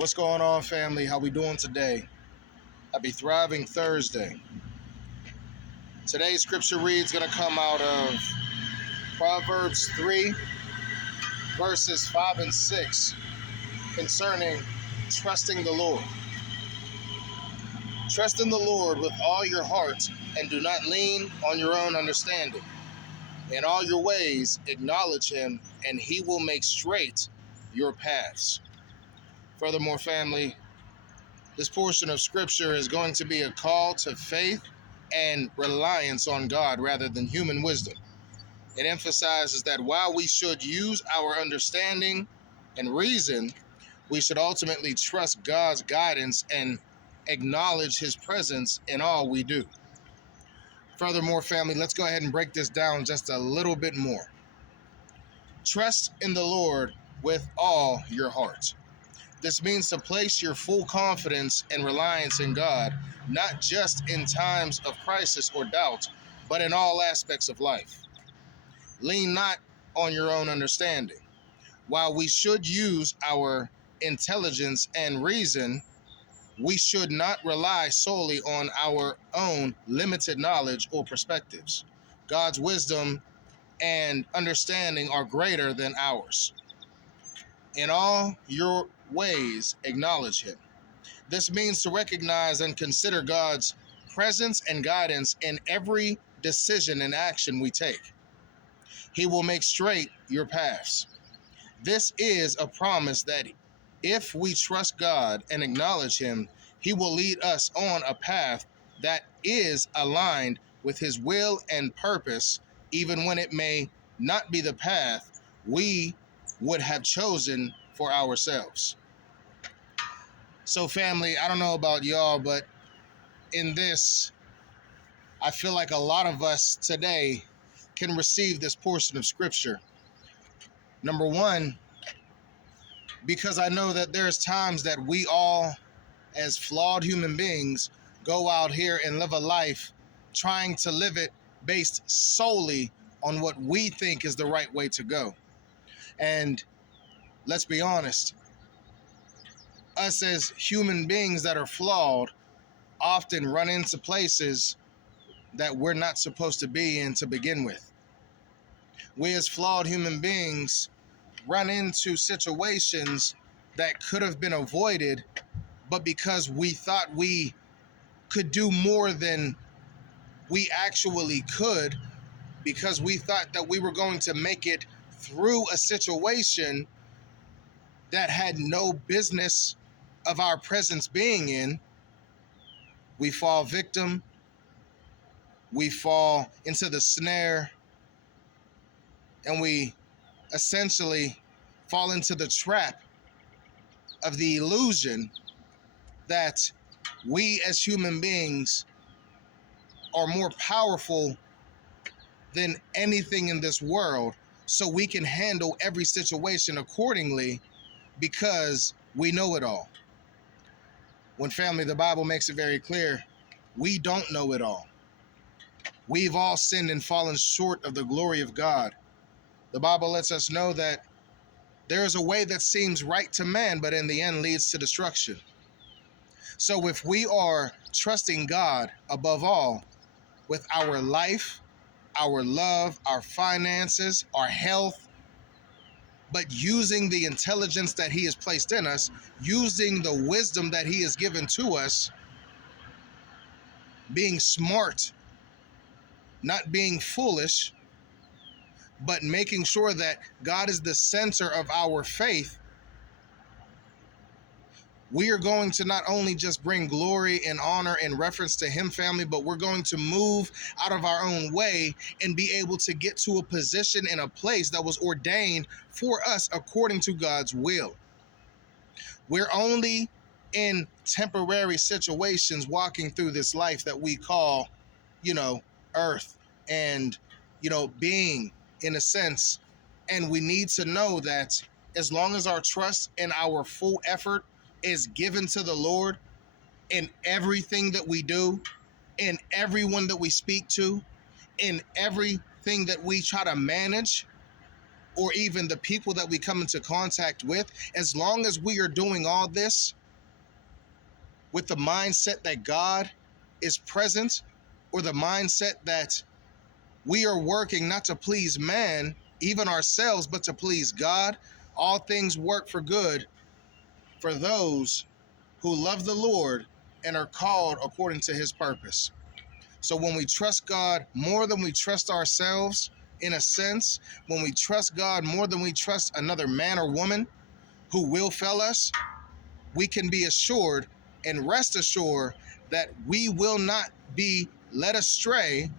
What's going on, family? How we doing today? Happy Thriving Thursday. Today's scripture read's going to come out of Proverbs 3, verses 5 and 6, concerning trusting the Lord. Trust in the Lord with all your heart, and do not lean on your own understanding. In all your ways acknowledge him, and he will make straight your paths. Furthermore, family, this portion of scripture is going to be a call to faith and reliance on God rather than human wisdom. It emphasizes that while we should use our understanding and reason, we should ultimately trust God's guidance and acknowledge his presence in all we do. Furthermore, family, let's go ahead and break this down just a little bit more. Trust in the Lord with all your heart. This means to place your full confidence and reliance in God, not just in times of crisis or doubt, but in all aspects of life. Lean not on your own understanding. While we should use our intelligence and reason, we should not rely solely on our own limited knowledge or perspectives. God's wisdom and understanding are greater than ours. In all your ways, acknowledge him. This means to recognize and consider God's presence and guidance in every decision and action we take. He will make straight your paths. This is a promise that if we trust God and acknowledge him, he will lead us on a path that is aligned with his will and purpose, even when it may not be the path we would have chosen for ourselves. So, family, I don't know about y'all, but in this, I feel like a lot of us today can receive this portion of scripture. Number one, because I know that there's times that we all, as flawed human beings, go out here and live a life trying to live it based solely on what we think is the right way to go. And let's be honest, us as human beings that are flawed often run into places that we're not supposed to be in to begin with. We as flawed human beings run into situations that could have been avoided, but because we thought we could do more than we actually could, because we thought that we were going to make it through a situation that had no business of our presence being in, we fall victim, we fall into the snare, and we essentially fall into the trap of the illusion that we as human beings are more powerful than anything in this world, so we can handle every situation accordingly because we know it all. When, family, the Bible makes it very clear, we don't know it all. We've all sinned and fallen short of the glory of God. The Bible lets us know that there is a way that seems right to man, but in the end leads to destruction. So if we are trusting God above all with our life, our love, our finances, our health, but using the intelligence that he has placed in us, using the wisdom that he has given to us, being smart, not being foolish, but making sure that God is the center of our faith, we are going to not only just bring glory and honor and reference to him, family, but we're going to move out of our own way and be able to get to a position and a place that was ordained for us according to God's will. We're only in temporary situations walking through this life that we call, earth and, being in a sense. And we need to know that as long as our trust and our full effort is given to the Lord in everything that we do, in everyone that we speak to, in everything that we try to manage or even the people that we come into contact with, as long as we are doing all this with the mindset that God is present, or the mindset that we are working not to please man, even ourselves, but to please God, all things work for good for those who love the Lord and are called according to his purpose. So when we trust God more than we trust ourselves, in a sense, when we trust God more than we trust another man or woman who will fail us, we can be assured and rest assured that we will not be led astray,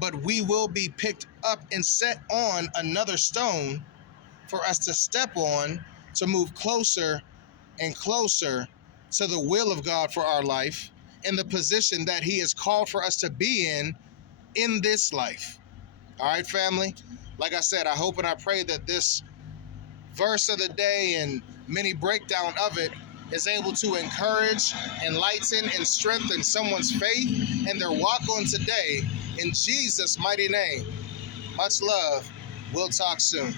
but we will be picked up and set on another stone for us to step on to move closer and closer to the will of God for our life and the position that he has called for us to be in this life. All right, family? Like I said, I hope and I pray that this verse of the day and mini breakdown of it is able to encourage, enlighten, and strengthen someone's faith and their walk on today. In Jesus' mighty name, much love. We'll talk soon.